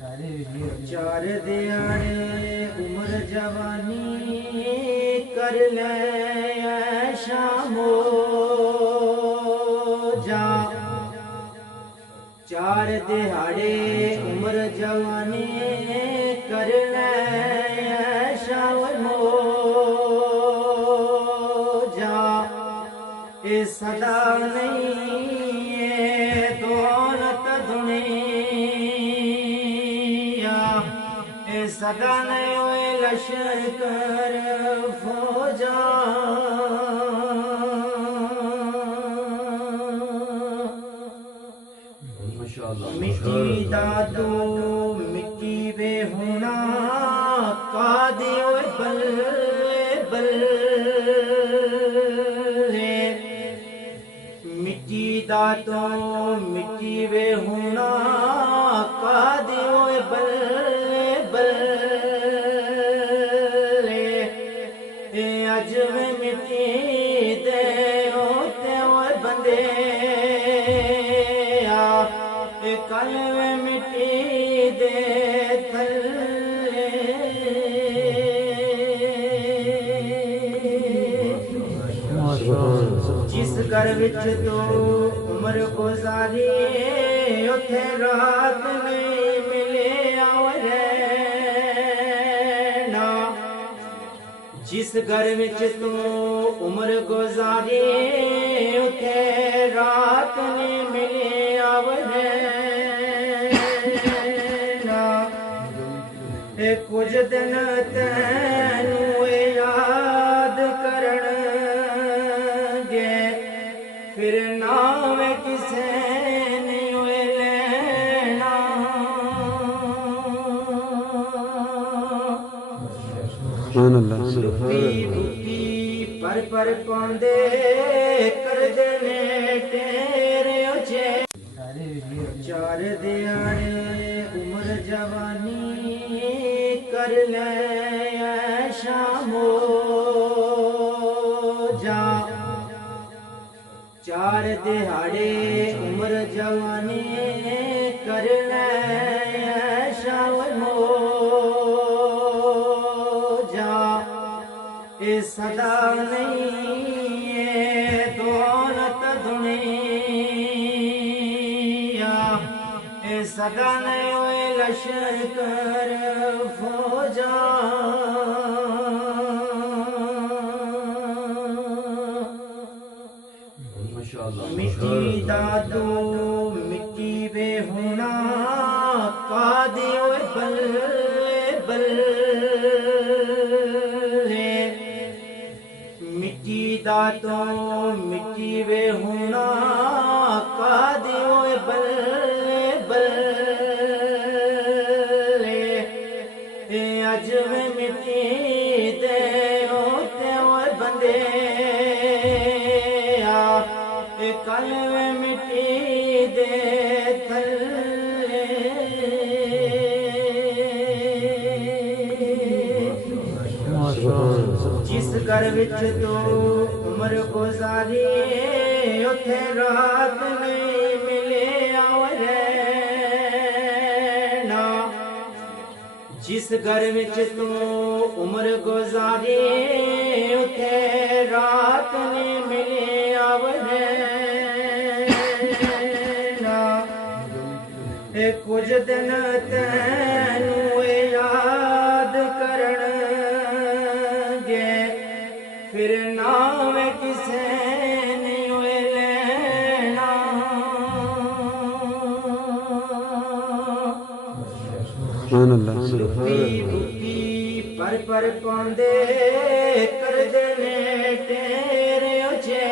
चार दिहाड़े उम्र जवानी कर ले शामो जा। चार दिहाड़े उम्र जवानी कर ले शामो जा। ये सदा नहीं है दौलत दुनिया, ये सदा नहीं हुए लश्कर फौजा। मिट्टी दादू मिट्टी वे होना का दियो बल्ले बल्ले। मिट्टी दादू मिट्टी वे होना का दियो बल्ले बल्ले। अज में मिट्टी दे होते हुए बंदे कल में मिट्टी दे थल्ले। जिस घर विच तो उम्र गुजारी उथे रात नहीं मिले रहना। जिस घर विच तो उम्र गुजारी उथे रात नहीं मिले कुछ दिन तैनू याद करनगे फिर नाम किसे नहीं लेना। पर पांदे कर देने तेरे उचे। चार दिहाड़े उम्र जवानी कर ले शामो जा। चार दिहाड़े उम्र जवानी कर ले शामो जा। ये सदा नहीं है दौलत दुनिया, ये सदा नहीं हुए लश्कर फौजा। मिट्टी दादू मिट्टी वे होना का दियो बल्ले बल्ले। मिट्टी दादू मिट्टी वे होना का दियो बल्ले बल्ले। अज में मिट्टी दे होते हुए बंदे कल में मिट्टी दे थल्ले। जिस घर विच तो उम्र गुजारी उथे रात नहीं मिले रहना। जिस घर विच तू उम्र गुजारी उथे रात नहीं मिले रहना। कुछ दिन तैनू याद करनगे फिर नाम किसे नहीं लेना। पर पांदे कर देने तेरे उचे।